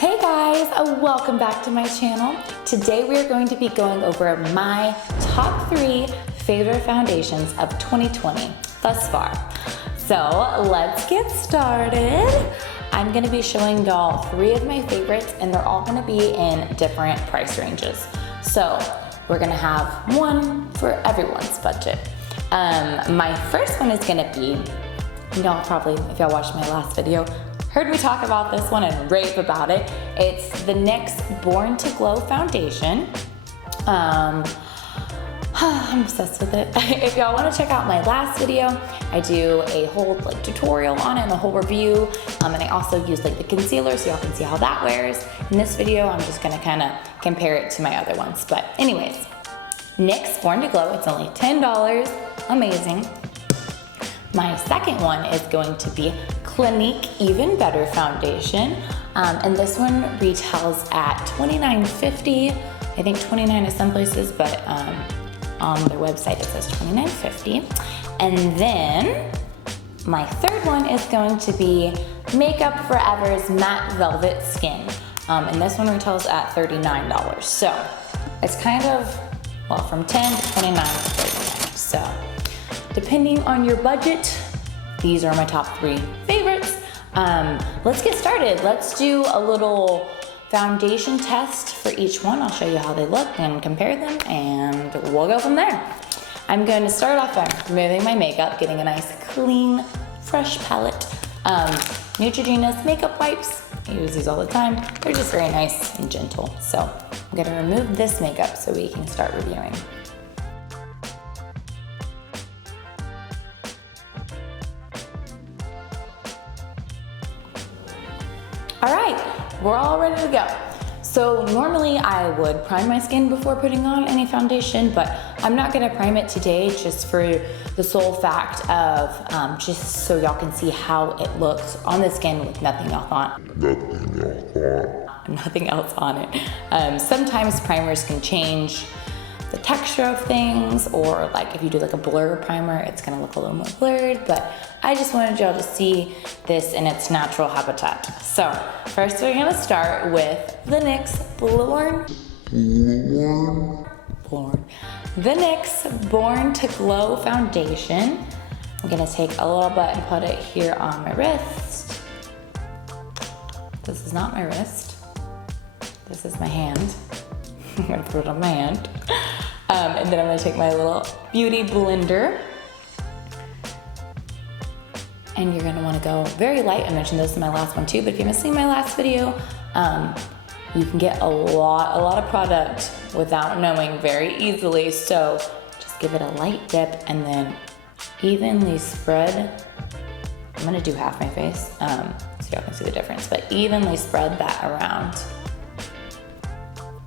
Hey guys, welcome back to my channel. Today we are going to be going over my top 3 favorite foundations of 2020 thus far. So let's get started. I'm gonna be showing y'all 3 of my favorites and they're all gonna be in different price ranges. So we're gonna have one for everyone's budget. My first one is gonna be, y'all probably, if y'all watched my last video, heard me talk about this one and rave about it. It's the NYX Born to Glow foundation. I'm obsessed with it. If y'all want to check out my last video, I do a whole tutorial on it and a whole review. And I also use the concealer so y'all can see how that wears. In this video, I'm just gonna kind of compare it to my other ones. But anyways, NYX Born to Glow, it's only $10, amazing. My second one is going to be Clinique Even Better foundation. And this one retails at $29.50. I think $29 at some places, but on their website it says $29.50. And then my third one is going to be Makeup Forever's Matte Velvet Skin. And this one retails at $39. So it's kind of, well, from $10 to $29 to $39. So depending on your budget, these are my top 3 favorites. Let's get started. Let's do a little foundation test for each one. I'll show you how they look and compare them, and we'll go from there. I'm going to start off by removing my makeup, getting a nice clean, fresh palette. Neutrogena's makeup wipes, I use these all the time. They're just very nice and gentle. So I'm going to remove this makeup so we can start reviewing. All right, we're all ready to go. So normally I would prime my skin before putting on any foundation, but I'm not gonna prime it today just for the sole fact of just so y'all can see how it looks on the skin with nothing else on it. Sometimes primers can change the texture of things, or if you do a blur primer, it's gonna look a little more blurred, but I just wanted y'all to see this in its natural habitat. So first we're gonna start with the NYX Born to Glow foundation. I'm gonna take a little bit and put it here on my wrist. This is not my wrist. This is my hand. I'm gonna put it on my hand. And then I'm gonna take my little beauty blender. And you're gonna wanna go very light. I mentioned this in my last one too, but if you haven't seen my last video, you can get a lot of product without knowing very easily. So just give it a light dip and then evenly spread. I'm gonna do half my face so y'all can see the difference, but evenly spread that around.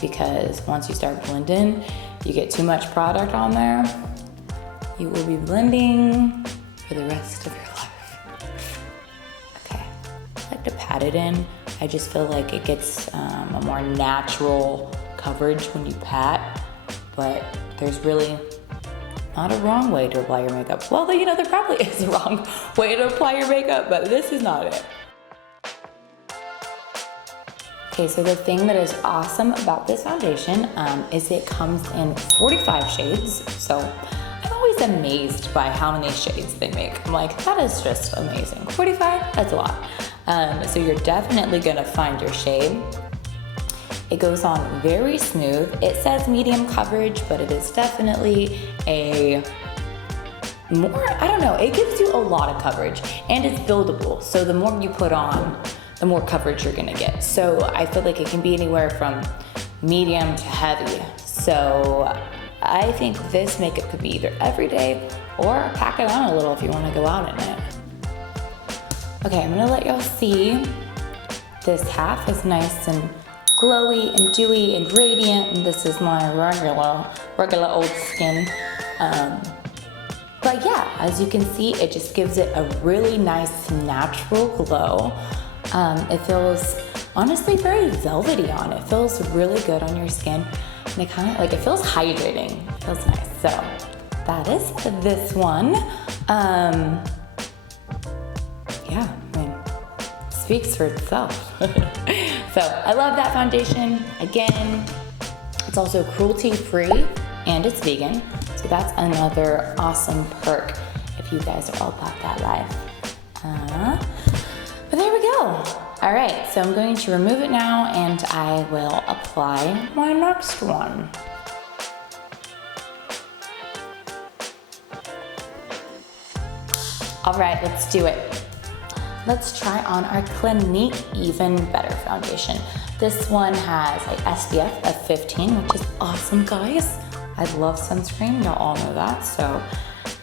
Because once you start blending, you get too much product on there, you will be blending for the rest of your life. Okay, I like to pat it in. I just feel like it gets a more natural coverage when you pat, but there's really not a wrong way to apply your makeup. Well, there probably is a wrong way to apply your makeup, but this is not it. Okay, so the thing that is awesome about this foundation is it comes in 45 shades. So I'm always amazed by how many shades they make. I'm like, that is just amazing. 45, that's a lot. So you're definitely gonna find your shade. It goes on very smooth. It says medium coverage, but it is definitely a more, I don't know, it gives you a lot of coverage and it's buildable. So the more you put on, the more coverage you're gonna get. So I feel like it can be anywhere from medium to heavy. So I think this makeup could be either everyday or pack it on a little if you wanna go out at night. Okay, I'm gonna let y'all see. This half is nice and glowy and dewy and radiant, and this is my regular old skin. But yeah, as you can see, it just gives it a really nice natural glow. It feels honestly very velvety on. It feels really good on your skin. And it kind of it feels hydrating. It feels nice. So that is this one. Yeah, I mean, speaks for itself. So I love that foundation. Again, it's also cruelty-free and it's vegan. So that's another awesome perk if you guys are all about that life. But there we go. All right, so I'm going to remove it now and I will apply my next one. All right, let's do it. Let's try on our Clinique Even Better foundation. This one has an SPF of 15, which is awesome, guys. I love sunscreen, y'all all know that, so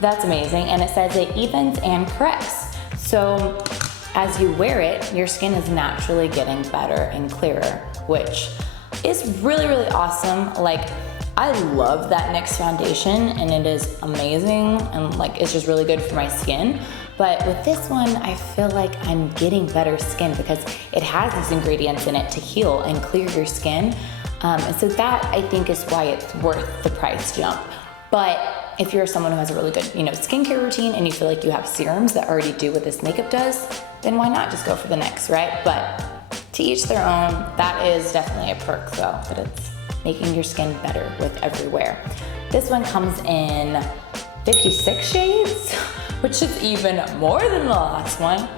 that's amazing. And it says it evens and corrects. So as you wear it, your skin is naturally getting better and clearer, which is really, really awesome. Like, I love that NYX foundation and it is amazing and like it's just really good for my skin. But with this one, I feel like I'm getting better skin because it has these ingredients in it to heal and clear your skin. And so that I think is why it's worth the price jump. But if you're someone who has a really good, skincare routine and you feel like you have serums that already do what this makeup does, then why not just go for the NYX, right? But to each their own. That is definitely a perk though, that it's making your skin better with every wear. This one comes in 56 shades, which is even more than the last one.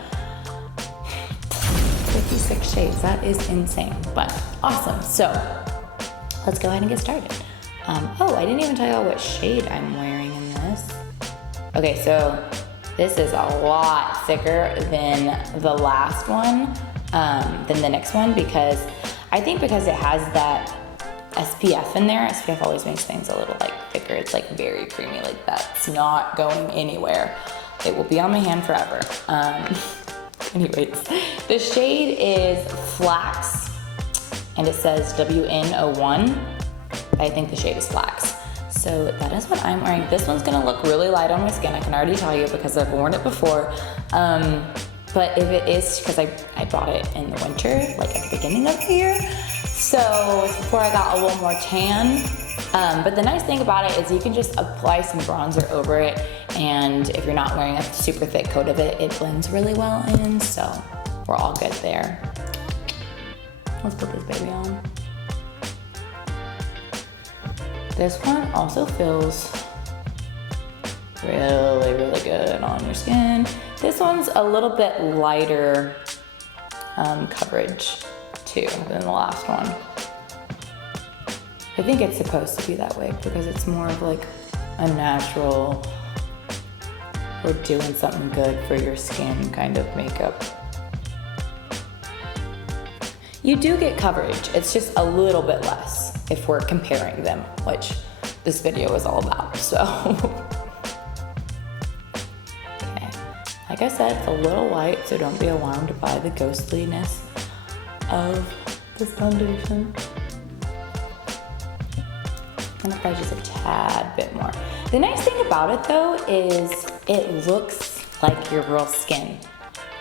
56 shades, that is insane, but awesome. So let's go ahead and get started. Oh, I didn't even tell y'all what shade I'm wearing in this. Okay, so this is a lot thicker than the last one, than the next one, because I think because it has that SPF in there. SPF always makes things a little like thicker. It's like very creamy, like that's not going anywhere. It will be on my hand forever. Anyways, the shade is Flax and it says WN01. I think the shade is Flax. So that is what I'm wearing. This one's gonna look really light on my skin. I can already tell you because I've worn it before. But if it is, because I bought it in the winter, like at the beginning of the year. So it's before I got a little more tan. But the nice thing about it is you can just apply some bronzer over it. And if you're not wearing a super thick coat of it, it blends really well in. So we're all good there. Let's put this baby on. This one also feels really, really good on your skin. This one's a little bit lighter coverage too than the last one. I think it's supposed to be that way because it's more of like a natural, we're doing something good for your skin kind of makeup. You do get coverage, it's just a little bit less if we're comparing them, which this video is all about, so. Okay, like I said, it's a little light, so don't be alarmed by the ghostliness of this foundation. I'm gonna probably just a tad bit more. The nice thing about it though is it looks like your real skin.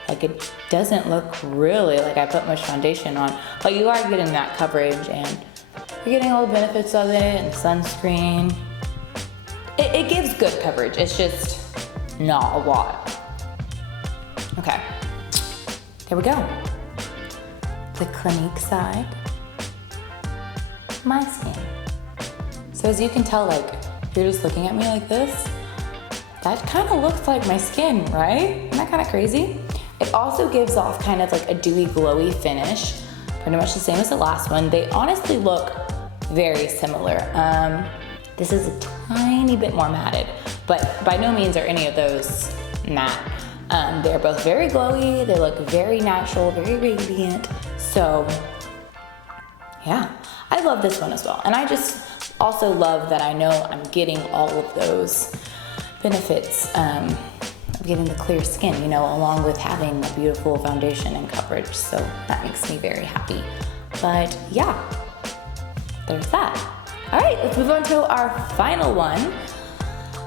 Like it doesn't look really like I put much foundation on, but you are getting that coverage and you're getting all the benefits of it and sunscreen. It gives good coverage, it's just not a lot. Okay, there we go. The Clinique side, my skin. So as you can tell, like, if you're just looking at me like this, that kind of looks like my skin, right? Isn't that kind of crazy? It also gives off kind of like a dewy, glowy finish, pretty much the same as the last one. They honestly look very similar. This is a tiny bit more matted, but by no means are any of those matte. They're both very glowy, they look very natural, very radiant. So yeah, I love this one as well. And I just also love that I know I'm getting all of those benefits of getting the clear skin, along with having a beautiful foundation and coverage. So that makes me very happy. But yeah, there's that. All right, let's move on to our final one.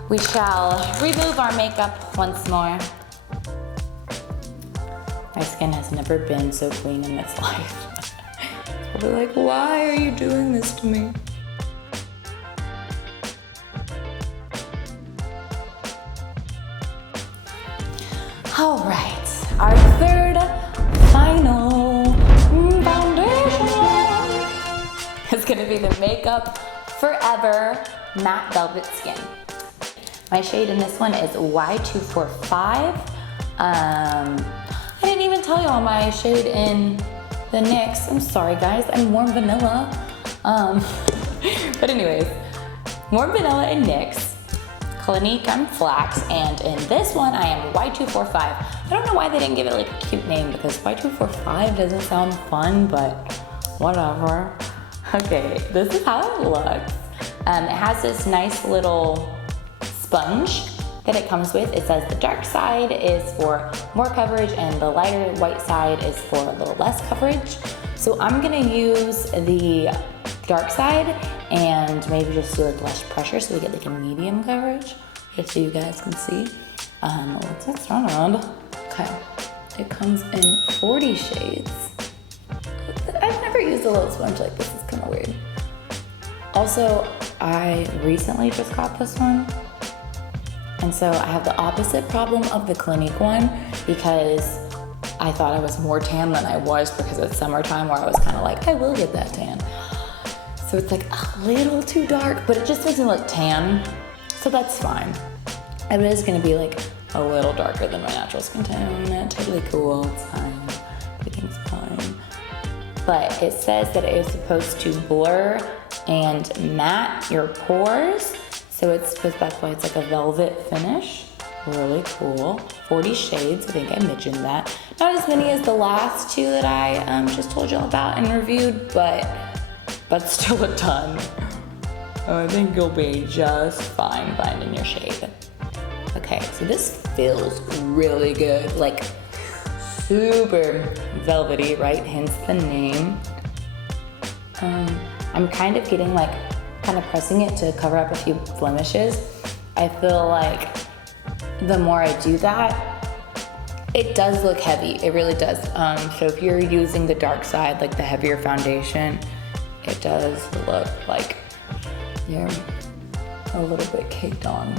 We shall remove our makeup once more. My skin has never been so clean in its life. I'll be like, why are you doing this to me? All right, our third, final final foundation. It's gonna be the Makeup Forever Matte Velvet Skin. My shade in this one is Y245. I didn't even tell y'all my shade in the NYX. I'm sorry guys, I'm Warm Vanilla. But anyways, Warm Vanilla in NYX. Clinique, I'm Flax, and in this one I am Y245. I don't know why they didn't give it like a cute name because Y245 doesn't sound fun, but whatever. Okay, this is how it looks. It has this nice little sponge that it comes with. It says the dark side is for more coverage and the lighter white side is for a little less coverage. So I'm gonna use the dark side and maybe just do like less pressure so we get like a medium coverage, just so you guys can see. Let's get started. Okay, it comes in 40 shades. I've never used a little sponge like this, it's kind of weird. Also, I recently just got this one. And so I have the opposite problem of the Clinique one because I thought I was more tan than I was because it's summertime where I was kind of like, I will get that tan. So it's like a little too dark, but it just doesn't look tan. So that's fine. It is gonna be like a little darker than my natural skin tone. Totally cool, it's fine. Everything's fine. But it says that it is supposed to blur and matte your pores. So it's supposed, that's why it's like a velvet finish. Really cool. 40 shades, I think I mentioned that. Not as many as the last two that I just told you all about and reviewed, but still a ton. I think you'll be just fine finding your shade. Okay, so this feels really good, like super velvety, right? Hence the name. I'm kind of getting like, kind of pressing it to cover up a few blemishes. I feel like the more I do that, it does look heavy, it really does. So if you're using the dark side, like the heavier foundation, it does look like you're a little bit caked on.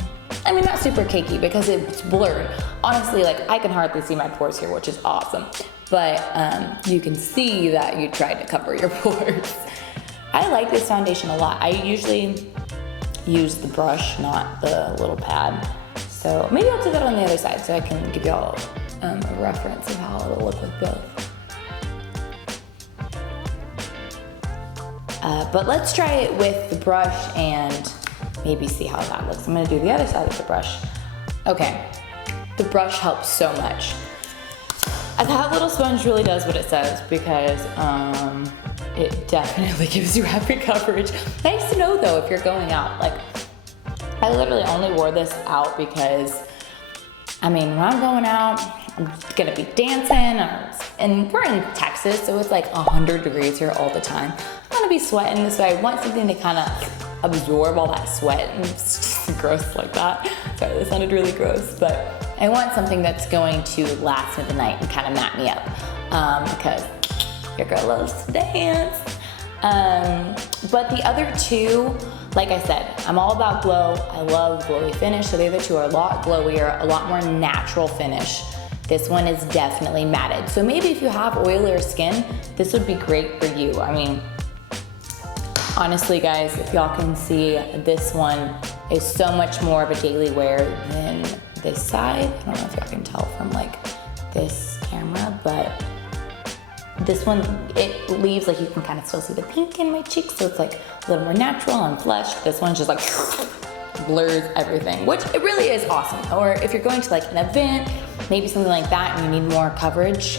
I mean, not super cakey because it's blurred. Honestly, like I can hardly see my pores here, which is awesome. But you can see that you tried to cover your pores. I like this foundation a lot. I usually use the brush, not the little pad. So maybe I'll do that on the other side so I can give y'all a reference of how it'll look with both. But let's try it with the brush and maybe see how that looks. I'm gonna do the other side of the brush. Okay, the brush helps so much. That little sponge really does what it says because it definitely gives you heavy coverage. Nice to know though if you're going out. Like, I literally only wore this out because, I mean, when I'm going out, I'm gonna be dancing, and we're in Texas, so it's like 100 degrees here all the time. I'm gonna be sweating, so I want something to kind of absorb all that sweat, and it's just gross like that. Sorry, that sounded really gross, but I want something that's going to last me the night and kind of matte me up because your girl loves to dance. But the other two, like I said, I'm all about glow. I love glowy finish, so the other two are a lot glowier, a lot more natural finish. This one is definitely matted. So maybe if you have oilier skin, this would be great for you. I mean, honestly guys, if y'all can see, this one is so much more of a daily wear than this side. I don't know if y'all can tell from like this camera, but this one, it leaves like you can kind of still see the pink in my cheeks, so it's like a little more natural and flushed. This one's just like blurs everything, which it really is awesome. Or if you're going to like an event, maybe something like that and you need more coverage,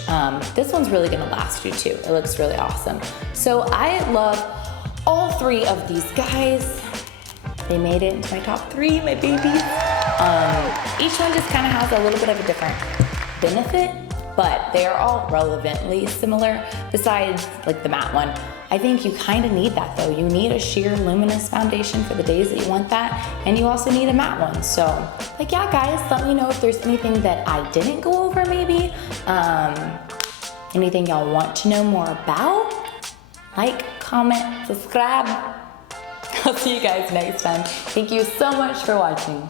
this one's really gonna last you too. It looks really awesome. So I love all three of these guys. They made it into my top three, my babies. Each one just kind of has a little bit of a different benefit, but they are all relevantly similar besides like the matte one. I think you kind of need that though. You need a sheer luminous foundation for the days that you want that, and you also need a matte one. So like, yeah guys, let me know if there's anything that I didn't go over maybe. Anything y'all want to know more about. Like, comment, subscribe. I'll see you guys next time. Thank you so much for watching.